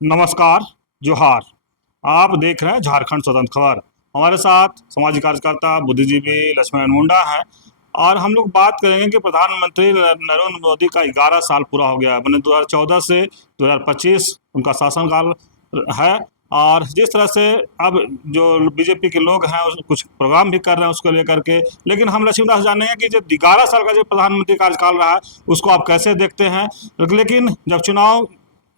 नमस्कार। जोहार। आप देख रहे हैं झारखंड स्वतंत्र खबर। हमारे साथ सामाजिक कार्यकर्ता बुद्धिजीवी लक्ष्मण मुंडा है। और हम लोग बात करेंगे कि प्रधानमंत्री नरेंद्र मोदी का 11 साल पूरा हो गया है। मैंने 2014 से 2025 उनका शासनकाल है। और जिस तरह से अब जो बीजेपी के लोग हैं कुछ प्रोग्राम भी कर रहे हैं उसको लेकर के, लेकिन हम लक्ष्मीदास जानेंगे कि जो 11 साल का जो प्रधानमंत्री कार्यकाल रहा है उसको आप कैसे देखते हैं। लेकिन जब चुनाव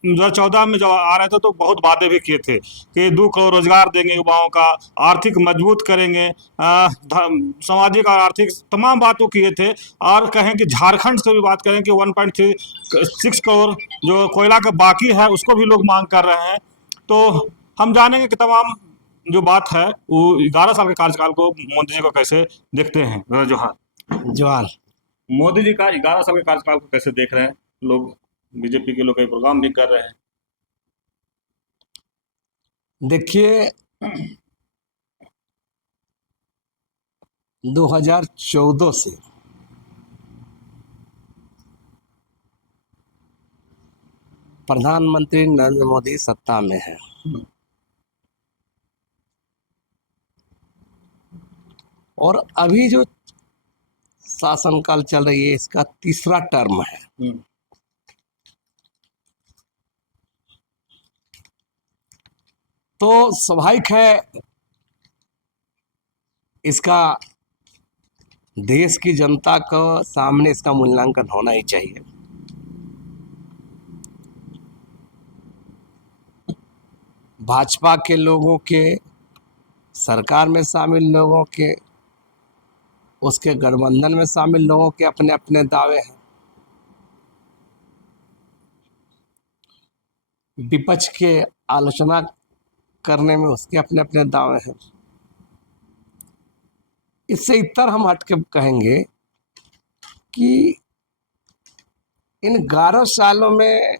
2014 में जब आ रहे थे तो बहुत वादे भी किए थे कि 2 करोड़ रोजगार देंगे युवाओं का, आर्थिक मजबूत करेंगे, सामाजिक और आर्थिक तमाम बातों किए थे। और कहें कि झारखंड से भी बात करें कि 1.36 करोड़ जो कोयला का बाकी है उसको भी लोग मांग कर रहे हैं। तो हम जानेंगे कि तमाम जो बात है वो 11 साल के कार्यकाल को मोदी जी को कैसे देखते हैं। जोहार। जवाल मोदी जी का 11 साल के कार्यकाल को कैसे देख रहे हैं लोग? बीजेपी के लोग कई प्रोग्राम भी कर रहे हैं। देखिए, 2014 से प्रधानमंत्री नरेंद्र मोदी सत्ता में है और अभी जो शासनकाल चल रही है इसका तीसरा टर्म है। तो स्वाभाविक है इसका देश की जनता को सामने इसका मूल्यांकन होना ही चाहिए। भाजपा के लोगों के, सरकार में शामिल लोगों के, उसके गठबंधन में शामिल लोगों के अपने अपने दावे हैं। विपक्ष के आलोचना करने में उसके अपने अपने दावे हैं। इससे इतर हम हट के कहेंगे कि इन 11 सालों में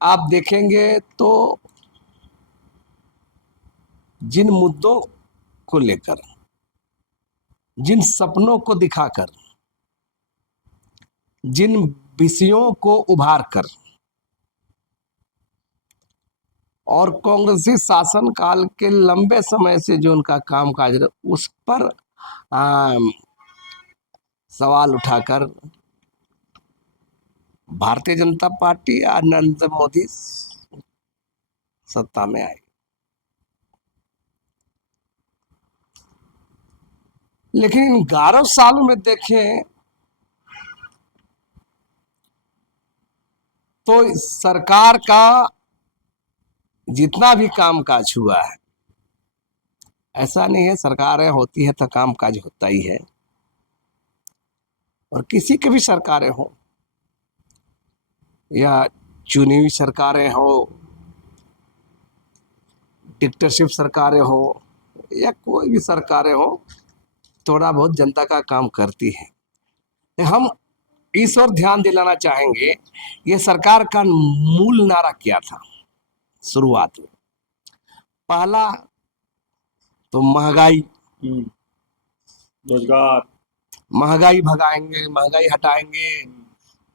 आप देखेंगे तो जिन मुद्दों को लेकर, जिन सपनों को दिखाकर, जिन विषयों को उभार कर और कांग्रेसी शासन काल के लंबे समय से जो उनका कामकाज है उस पर सवाल उठाकर भारतीय जनता पार्टी या नरेंद्र मोदी सत्ता में आई। लेकिन इन 11 सालों में देखें तो सरकार का जितना भी कामकाज हुआ है, ऐसा नहीं है सरकारें होती है तो कामकाज होता ही है, और किसी की भी सरकारें हो या चुनी हुई सरकारें हो, डिक्टेटरशिप सरकारें हो या कोई भी सरकारें हो, थोड़ा बहुत जनता का काम करती है। हम इस ओर ध्यान दिलाना चाहेंगे, ये सरकार का मूल नारा क्या था शुरुआत में। पहला तो महंगाई, रोजगार, महंगाई भगाएंगे, महंगाई हटाएंगे,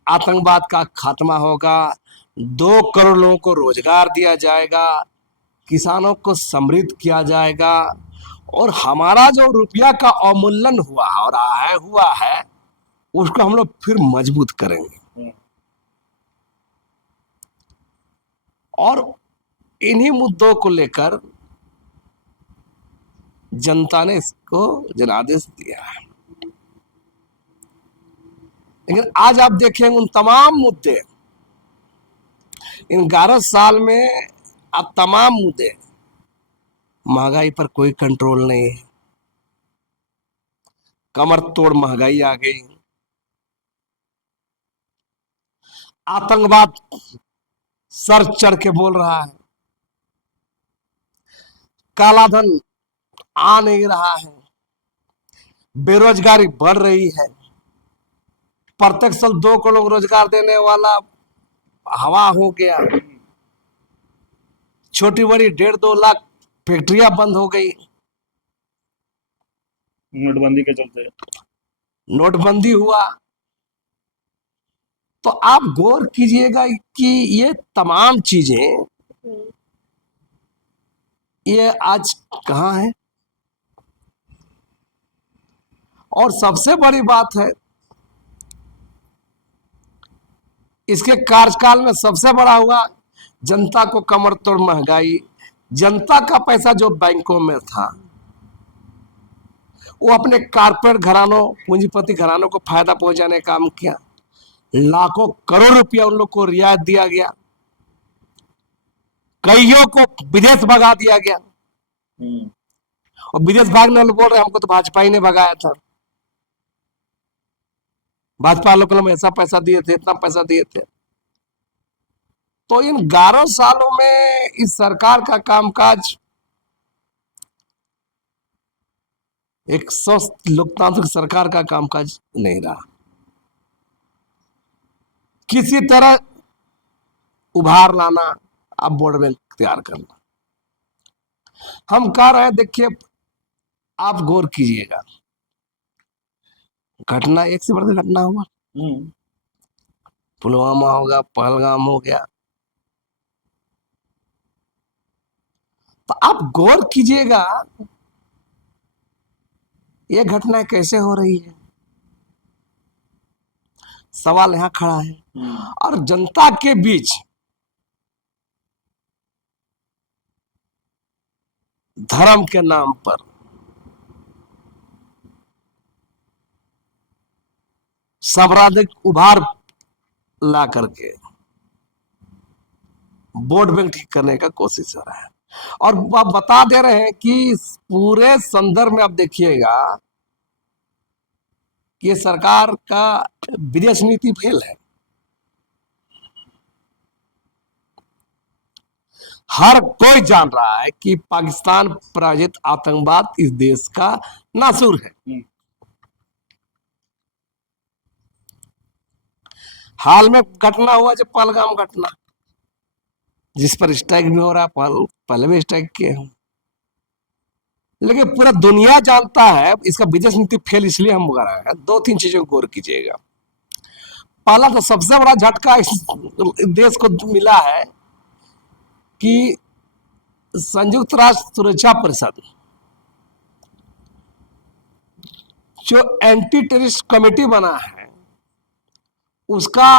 आतंकवाद का खात्मा होगा, 2 करोड़ लोगों को रोजगार दिया जाएगा, किसानों को समृद्ध किया जाएगा, और हमारा जो रुपया का अवमूल्यन हुआ है उसको हम लोग फिर मजबूत करेंगे। और इन्हीं मुद्दों को लेकर जनता ने इसको जनादेश दिया है। लेकिन आज आप देखेंगे उन तमाम मुद्दे, इन 11 साल में अब तमाम मुद्दे, महंगाई पर कोई कंट्रोल नहीं है, कमर तोड़ महंगाई आ गई, आतंकवाद सर चढ़ के बोल रहा है, कालाधन आ नहीं रहा है, बेरोजगारी बढ़ रही है, प्रत्येक साल 2 करोड़ रोजगार देने वाला हवा हो गया, छोटी बड़ी 1.5-2 लाख फैक्ट्रियां बंद हो गई, नोटबंदी के चलते नोटबंदी हुआ, तो आप गौर कीजिएगा कि ये तमाम चीजें ये आज कहाँ है। और सबसे बड़ी बात है, इसके कार्यकाल में सबसे बड़ा हुआ जनता को कमर तोड़ महंगाई। जनता का पैसा जो बैंकों में था वो अपने कारपोरेट घरानों, पूंजीपति घरानों को फायदा पहुंचाने का काम किया। लाखों करोड़ रुपया उन लोग को रियायत दिया गया, कईयों को विदेश भगा दिया गया। और विदेश भागने वाले बोल रहे हमको तो भाजपा ही ने भगाया था, भाजपा लोग को हम ऐसा पैसा दिए थे, इतना पैसा दिए थे। तो इन 11 सालों में इस सरकार का कामकाज एक स्वस्थ लोकतांत्रिक सरकार का कामकाज नहीं रहा। किसी तरह उभार लाना, अब बोर्ड बैंक तैयार करना। हम कह रहे हैं, देखिए आप गौर कीजिएगा, घटना एक से बढ़कर घटना हुआ। पुलवामा होगा, पहलगाम हो गया। तो आप गौर कीजिएगा ये घटना कैसे हो रही है, सवाल यहां खड़ा है। और जनता के बीच धर्म के नाम पर सांप्रदायिक उभार ला करके वोट बैंक ठीक करने का कोशिश हो रहा है। और आप बता दे रहे हैं कि इस पूरे संदर्भ में आप देखिएगा कि ये सरकार का विदेश नीति फेल है। हर कोई जान रहा है कि पाकिस्तान प्रायोजित आतंकवाद इस देश का नासूर है। हाल में घटना हुआ जो पहलगाम घटना, जिस पर स्ट्राइक भी हो रहा है, पहले भी स्ट्राइक किए हैं, लेकिन पूरा दुनिया जानता है इसका विदेश नीति फेल इसलिए हम कह रहे हैं। 2-3 चीजों को गौर कीजिएगा। पहला तो सबसे बड़ा झटका इस देश को मिला है कि संयुक्त राष्ट्र सुरक्षा परिषद जो एंटी टेररिस्ट कमेटी बना है उसका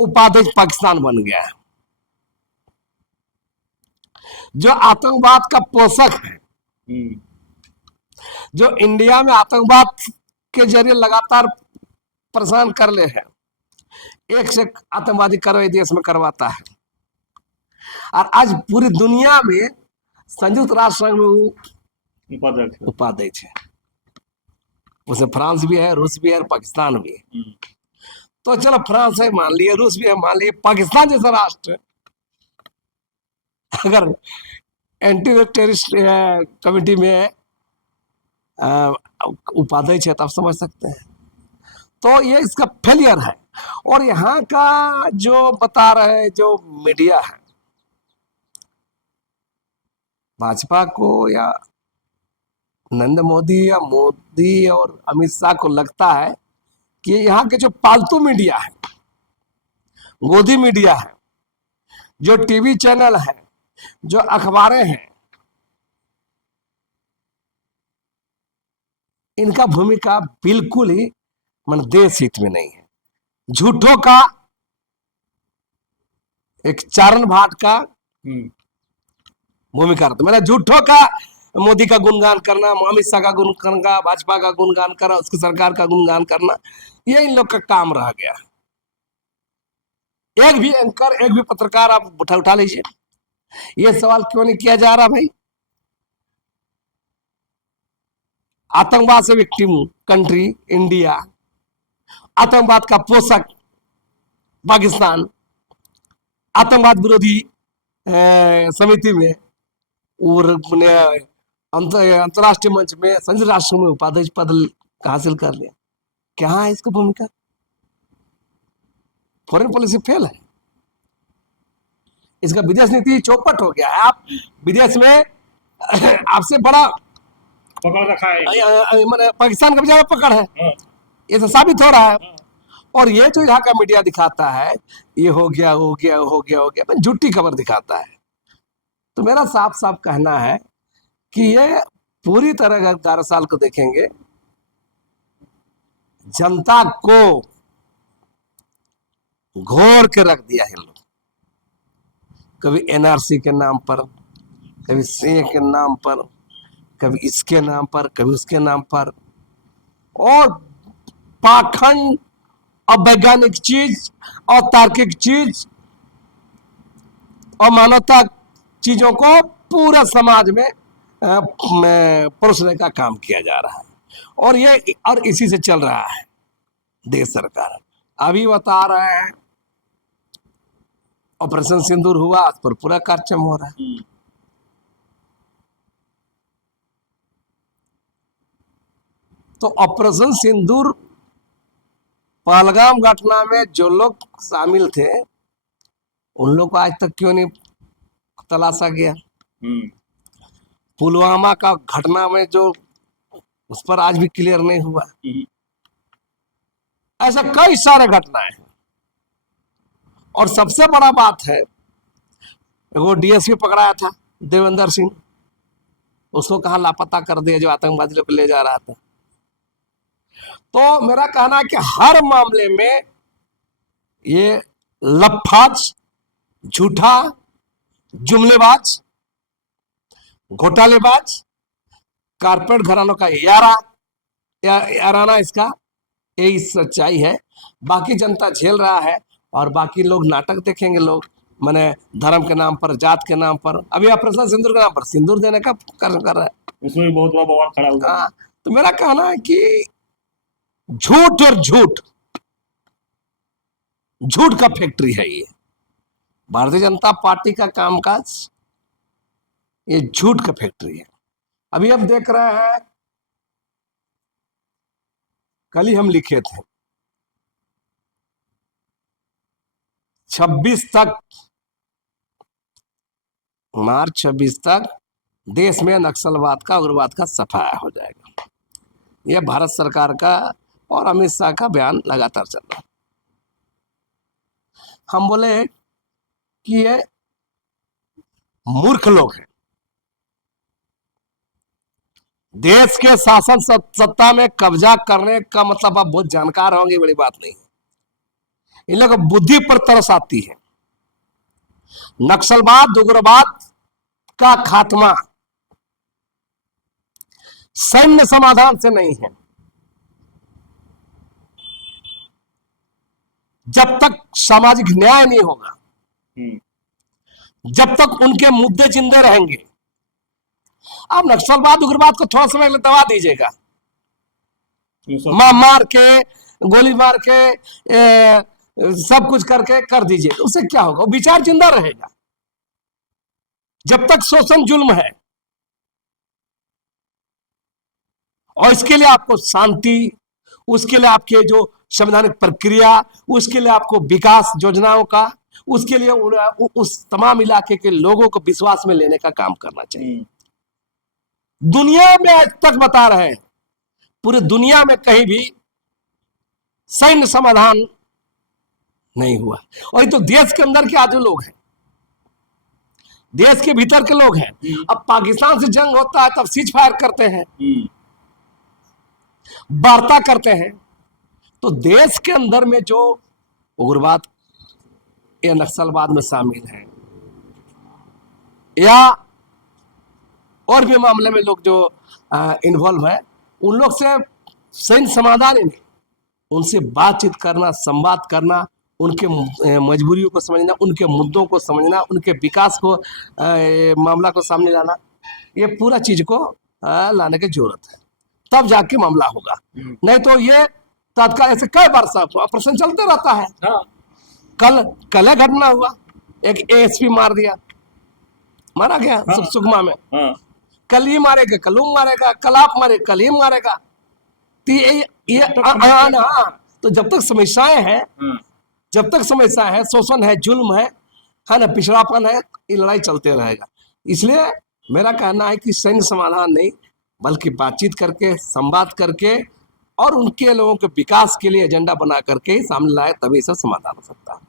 उपाध्यक्ष पाकिस्तान बन गया है, जो आतंकवाद का पोषक है, जो इंडिया में आतंकवाद के जरिए लगातार परेशान कर ले है, एक से आतंकवादी कार्रवाई देश में करवाता है। और आज पूरी दुनिया में संयुक्त राष्ट्र संघ में उपाध्यक्ष है, उसमें फ्रांस भी है, रूस भी है, पाकिस्तान भी है। तो चलो फ्रांस है मान लिया, रूस भी है मान लिया, पाकिस्तान जैसा राष्ट्र अगर एंटी टेररिस्ट कमेटी में उपाध्यक्ष है तो आप समझ सकते हैं। तो ये इसका फेलियर है। और यहाँ का जो बता रहे हैं जो मीडिया है, भाजपा को या नरेंद्र मोदी या मोदी और अमित शाह को लगता है कि यहाँ के जो पालतू मीडिया है, गोदी मीडिया है, जो टीवी चैनल है, जो अखबारें हैं, इनका भूमिका बिल्कुल ही मन देश हित में नहीं है। झूठों का एक चारण भाट का भूमिका रहता है। मैंने झूठों का मोदी का गुणगान करना, अमित शाह का गुणगान करना, भाजपा का गुणगान करना, उसकी सरकार का गुणगान करना, ये इन लोग का काम रह गया। एक भी एंकर, एक भी पत्रकार आप उठा लीजिए, ये सवाल क्यों नहीं किया जा रहा भाई? आतंकवाद से विक्टिम कंट्री इंडिया, आतंकवाद का पोषक पाकिस्तान, आतंकवाद विरोधी समिति में और अंतरराष्ट्रीय मंच में, संयुक्त राष्ट्र में उपाध्यक्ष पद हासिल कर लिया। क्या है इसका भूमिका? फॉरेन पॉलिसी फेल है, इसका विदेश नीति चौपट हो गया है। आप विदेश में आपसे बड़ा पकड़ रखा है, पाकिस्तान का भी ज्यादा पकड़ है, ये तो साबित हो रहा है। और ये जो यहाँ का मीडिया दिखाता है, ये हो गया हो गया हो गया हो गया, मैं झूठी खबर दिखाता है। तो मेरा साफ साफ कहना है कि ये पूरी तरह अगर 11 साल को देखेंगे, जनता को घोर के रख दिया है लोग। कभी एनआरसी के नाम पर, कभी सीए के नाम पर, कभी इसके नाम पर, कभी उसके नाम पर, और पाखंड, अवैज्ञानिक चीज और तार्किक चीज और मानवता चीजों को पूरा समाज में परोसने का काम किया जा रहा है। और इसी से चल रहा है देश सरकार। अभी बता रहे हैं ऑपरेशन सिंदूर हुआ, उस पर पूरा कार्यक्रम हो रहा है। तो ऑपरेशन सिंदूर पहलगाम घटना में जो लोग शामिल थे, उन लोग को आज तक क्यों नहीं तलाशा गया? पुलवामा का घटना में जो उस पर आज भी क्लियर नहीं हुआ। ऐसा कई सारे घटनाएं हैं। और सबसे बड़ा बात है, वो डीएसपी पकड़ाया था देवेंद्र सिंह, उसको कहां लापता कर दिया जो आतंकवादी लोग ले जा रहा था। तो मेरा कहना है कि हर मामले में ये लफाज, झूठा, जुमलेबाज, घोटालेबाज, कारपेट घरानों का याराना इसका यही सच्चाई है। बाकी जनता झेल रहा है और बाकी लोग नाटक देखेंगे। लोग माने धर्म के नाम पर, जात के नाम पर, अभी ऑपरेशन सिंदूर के नाम पर सिंदूर देने का कार्य कर रहा है, उसमें भी बहुत बड़ा बवाल खड़ा हुआ। हाँ, तो मेरा कहना है कि झूठ और झूठ का फैक्ट्री है ये भारतीय जनता पार्टी का कामकाज, ये झूठ का फैक्ट्री है। अभी हम देख रहे हैं, कल ही हम लिखे थे 26 तक, मार्च 26 तक देश में नक्सलवाद का, उग्रवाद का सफाया हो जाएगा। यह भारत सरकार का और अमित शाह का बयान लगातार चल रहा है। हम बोले कि ये मूर्ख लोग हैं। देश के शासन सत्ता में कब्जा करने का मतलब आप बहुत जानकार होंगे, बड़ी बात नहीं है। इन लोगों को बुद्धि पर तरस आती है। नक्सलवाद, उग्रवाद का खात्मा सैन्य समाधान से नहीं है। जब तक सामाजिक न्याय नहीं होगा, जब तक उनके मुद्दे जिंदे रहेंगे। आप नक्सलवाद, उग्रवाद को थोड़ा समय दबा दीजिएगा, मार के, गोली मार के, सब कुछ करके कर दीजिए, उससे क्या होगा? विचार जिंदा रहेगा। जब तक शोषण, जुल्म है, और इसके लिए आपको शांति, उसके लिए आपके जो संवैधानिक प्रक्रिया, उसके लिए आपको विकास योजनाओं का, उसके लिए उस तमाम इलाके के लोगों को विश्वास में लेने का काम करना चाहिए। दुनिया में आज तक बता रहे हैं, पूरे दुनिया में कहीं भी सैन्य समाधान नहीं हुआ। और ये तो देश के अंदर के आधे लोग हैं, देश के भीतर के लोग हैं। अब पाकिस्तान से जंग होता है तब सीज फायर करते हैं, वार्ता करते हैं। तो देश के अंदर में जो उग्रवाद या नक्सलवाद में शामिल है, या और भी मामले में लोग जो इन्वॉल्व है, उन लोग से सैन्य समाधान ही नहीं, उनसे बातचीत करना, संवाद करना, उनके मजबूरियों को समझना, उनके मुद्दों को समझना, उनके विकास को, मामला को सामने लाना, ये पूरा चीज को लाने की जरूरत है, तब जाके मामला होगा। नहीं तो ये तत्काल ऐसे कई बार ऑपरेशन चलते रहता है। कल घटना हुआ, एक एएसपी मारा गया सुकमा में। कल ही मारेगा, कल मारेगा, कल आप मारे, कल ही मारेगा। तो ये तो जब तक समस्याएं हैं, जब तक समस्या है, शोषण है, जुल्म है ना, पिछड़ापन है, ये लड़ाई चलते रहेगा। इसलिए मेरा कहना है कि सैन्य समाधान नहीं, बल्कि बातचीत करके, संवाद करके और उनके लोगों के विकास के लिए एजेंडा बना करके सामने लाए, तभी इसका समाधान हो सकता है।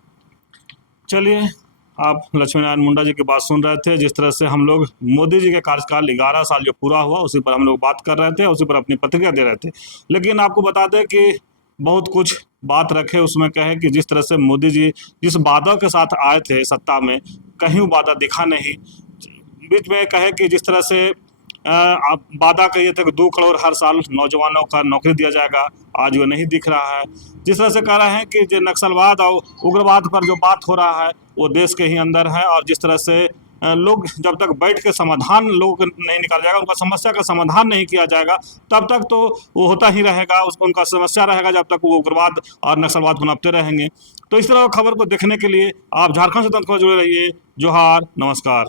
चलिए, आप लक्ष्मी नारायण मुंडा जी की बात सुन रहे थे। जिस तरह से हम लोग मोदी जी के कार्यकाल 11 साल जो पूरा हुआ उसी पर हम लोग बात कर रहे थे, उसी पर अपनी प्रतिक्रिया दे रहे थे। लेकिन आपको बता दें कि बहुत कुछ बात रखे उसमें कहे कि जिस तरह से मोदी जी जिस वादा के साथ आए थे सत्ता में, कहीं वो वादा दिखा नहीं। बीच में कहे कि जिस तरह से आप वादा कहिए थे कि 2 करोड़ हर साल नौजवानों का नौकरी दिया जाएगा, आज वो नहीं दिख रहा है। जिस तरह से कह रहे हैं कि जो नक्सलवाद और उग्रवाद पर जो बात हो रहा है वो देश के ही अंदर है, और जिस तरह से लोग जब तक बैठ के समाधान लोगों को नहीं निकाला जाएगा, उनका समस्या का समाधान नहीं किया जाएगा, तब तक तो वो होता ही रहेगा, उसको उनका समस्या रहेगा जब तक वो उग्रवाद और नक्सलवाद पनपते रहेंगे। तो इस तरह खबर को देखने के लिए आप झारखंड स्वतंत्र खबर जुड़े रहिए। जोहार, नमस्कार।